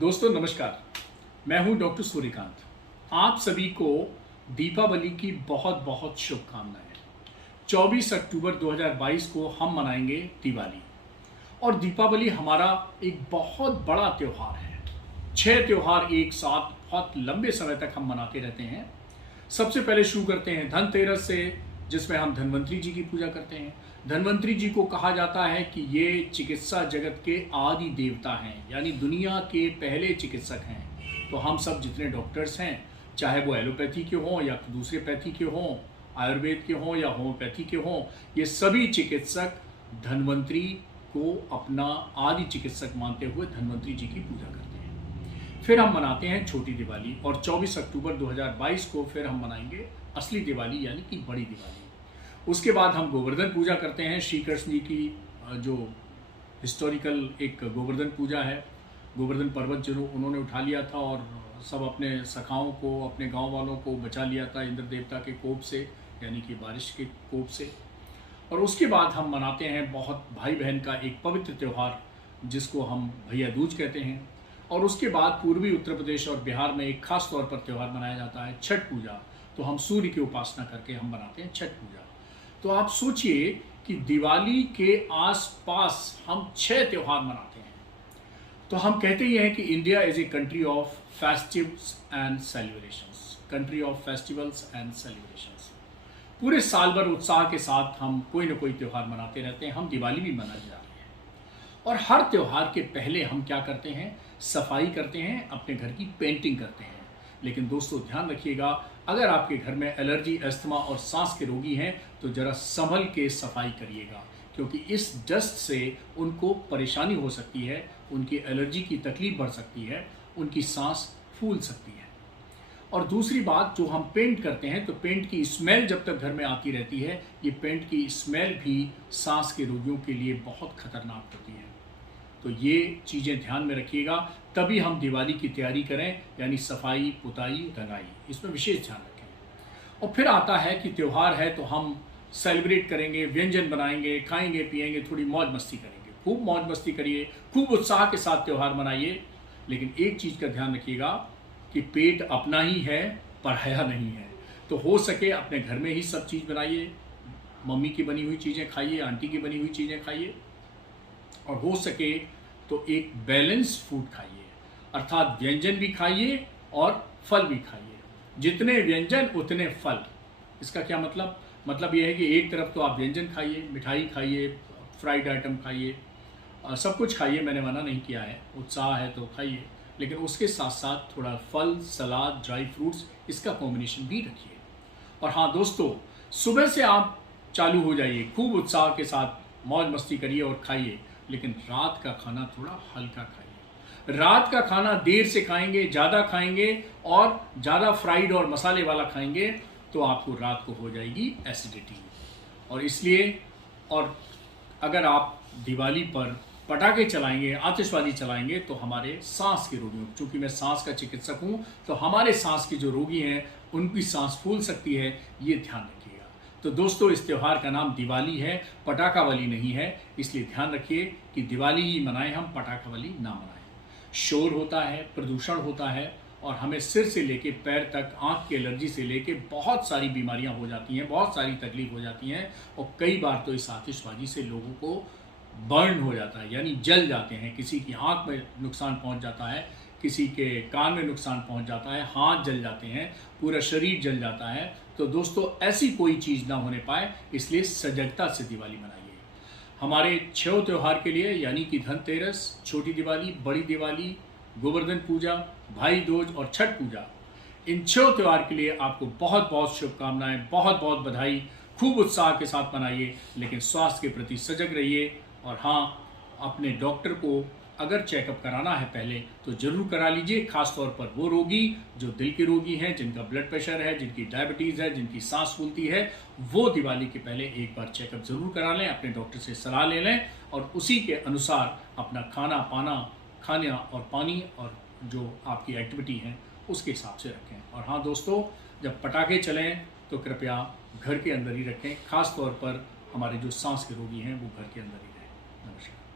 दोस्तों नमस्कार, मैं हूं डॉक्टर सूर्यकांत। आप सभी को दीपावली की बहुत बहुत शुभकामनाएं। 24 अक्टूबर 2022 को हम मनाएंगे दिवाली। और दीपावली हमारा एक बहुत बड़ा त्यौहार है। 6 त्यौहार एक साथ बहुत लंबे समय तक हम मनाते रहते हैं। सबसे पहले शुरू करते हैं धनतेरस से, जिसमें हम धन्वंतरी जी की पूजा करते हैं। धन्वंतरी जी को कहा जाता है कि ये चिकित्सा जगत के आदि देवता हैं, यानी दुनिया के पहले चिकित्सक हैं। तो हम सब जितने डॉक्टर्स हैं, चाहे वो एलोपैथी के हों या दूसरे पैथी के हों, आयुर्वेद के हों या होम्योपैथी के हों, ये सभी चिकित्सक धन्वंतरी को अपना आदि चिकित्सक मानते हुए धन्वंतरी जी की पूजा करते हैं। फिर हम मनाते हैं छोटी दिवाली, और 24 अक्टूबर 2022 को फिर हम मनाएंगे असली दिवाली यानी कि बड़ी दिवाली। उसके बाद हम गोवर्धन पूजा करते हैं। श्री कृष्ण जी की जो हिस्टोरिकल एक गोवर्धन पूजा है, गोवर्धन पर्वत जो उन्होंने उठा लिया था और सब अपने सखाओं को, अपने गांव वालों को बचा लिया था इंद्र देवता के कोप से, यानी कि बारिश के कोप से। और उसके बाद हम मनाते हैं बहुत भाई बहन का एक पवित्र त्यौहार, जिसको हम भैया दूज कहते हैं। और उसके बाद पूर्वी उत्तर प्रदेश और बिहार में एक खास तौर पर त्यौहार मनाया जाता है छठ पूजा। तो हम सूर्य की उपासना करके हम मनाते हैं छठ पूजा। तो आप सोचिए कि दिवाली के आसपास हम 6 त्यौहार मनाते हैं। तो हम कहते ही हैं कि India is a country of festivals and celebrations, country of festivals and celebrations. पूरे साल भर उत्साह के साथ हम कोई ना कोई त्यौहार मनाते रहते हैं। हम दिवाली भी मनाने जा रहे हैं। और हर त्यौहार के पहले हम क्या करते हैं, सफाई करते हैं, अपने घर की पेंटिंग करते हैं। लेकिन दोस्तों ध्यान रखिएगा, अगर आपके घर में एलर्जी, अस्थमा और सांस के रोगी हैं तो जरा संभल के सफाई करिएगा, क्योंकि इस डस्ट से उनको परेशानी हो सकती है, उनकी एलर्जी की तकलीफ बढ़ सकती है, उनकी सांस फूल सकती है। और दूसरी बात, जो हम पेंट करते हैं तो पेंट की स्मेल जब तक घर में आती रहती है, ये पेंट की स्मेल भी सांस के रोगियों के लिए बहुत खतरनाक होती है। तो ये चीज़ें ध्यान में रखिएगा, तभी हम दिवाली की तैयारी करें, यानी सफाई, पुताई, रंगाई, इसमें विशेष ध्यान रखें। और फिर आता है कि त्यौहार है तो हम सेलिब्रेट करेंगे, व्यंजन बनाएंगे, खाएंगे, पिएंगे, थोड़ी मौज मस्ती करेंगे। खूब मौज मस्ती करिए, खूब उत्साह के साथ त्यौहार मनाइए। लेकिन एक चीज़ का ध्यान रखिएगा कि पेट अपना ही है, पराया नहीं है। तो हो सके अपने घर में ही सब चीज़ बनाइए, मम्मी की बनी हुई चीज़ें खाइए, आंटी की बनी हुई चीज़ें खाइए। और हो सके तो एक बैलेंस फूड खाइए, अर्थात व्यंजन भी खाइए और फल भी खाइए। जितने व्यंजन उतने फल। इसका क्या मतलब यह है कि एक तरफ तो आप व्यंजन खाइए, मिठाई खाइए, फ्राइड आइटम खाइए, सब कुछ खाइए, मैंने मना नहीं किया है, उत्साह है तो खाइए। लेकिन उसके साथ साथ थोड़ा फल, सलाद, ड्राई फ्रूट्स, इसका कॉम्बिनेशन भी रखिए। और हाँ दोस्तों, सुबह से आप चालू हो जाइए, खूब उत्साह के साथ मौज मस्ती करिए और खाइए। लेकिन रात का खाना थोड़ा हल्का खाइए। रात का खाना देर से खाएंगे, ज़्यादा खाएंगे और ज़्यादा फ्राइड और मसाले वाला खाएंगे तो आपको रात को हो जाएगी एसिडिटी। और इसलिए, और अगर आप दिवाली पर पटाखे चलाएंगे, आतिशबाजी चलाएंगे तो हमारे सांस के रोगियों, चूंकि मैं सांस का चिकित्सक हूँ, तो हमारे सांस के जो रोगी हैं उनकी सांस फूल सकती है, ये ध्यान रखिएगा। तो दोस्तों, इस त्यौहार का नाम दिवाली है, पटाखावली नहीं है। इसलिए ध्यान रखिए कि दिवाली ही मनाएं हम, पटाखावली ना मनाएं। शोर होता है, प्रदूषण होता है, और हमें सिर से लेके पैर तक, आंख की एलर्जी से लेके बहुत सारी बीमारियां हो जाती हैं, बहुत सारी तकलीफ हो जाती हैं। और कई बार तो इस आतिशबाजी से लोगों को बर्न हो जाता है, यानी जल जाते हैं। किसी की आंख में नुकसान पहुंच जाता है, किसी के कान में नुकसान पहुंच जाता है, हाथ जल जाते हैं, पूरा शरीर जल जाता है। तो दोस्तों, ऐसी कोई चीज़ ना होने पाए, इसलिए सजगता से दिवाली मनाइए। हमारे 6 त्यौहार के लिए, यानी कि धनतेरस, छोटी दिवाली, बड़ी दिवाली, गोवर्धन पूजा, भाई दूज और छठ पूजा, इन 6 त्यौहार के लिए आपको बहुत बहुत शुभकामनाएं, बहुत बहुत बधाई। खूब उत्साह के साथ मनाइए, लेकिन स्वास्थ्य के प्रति सजग रहिए। और हाँ, अपने डॉक्टर को अगर चेकअप कराना है पहले तो जरूर करा लीजिए, खासतौर पर वो रोगी जो दिल के रोगी हैं, जिनका ब्लड प्रेशर है, जिनकी डायबिटीज़ है, जिनकी सांस फूलती है, वो दिवाली के पहले एक बार चेकअप जरूर करा लें, अपने डॉक्टर से सलाह ले लें और उसी के अनुसार अपना खाना और पानी और जो आपकी एक्टिविटी है उसके हिसाब से रखें। और हाँ दोस्तों, जब पटाखे चलें तो कृपया घर के अंदर ही रखें, खास तौर पर हमारे जो सांस के रोगी हैं वो घर के अंदर ही रहें। नमस्कार।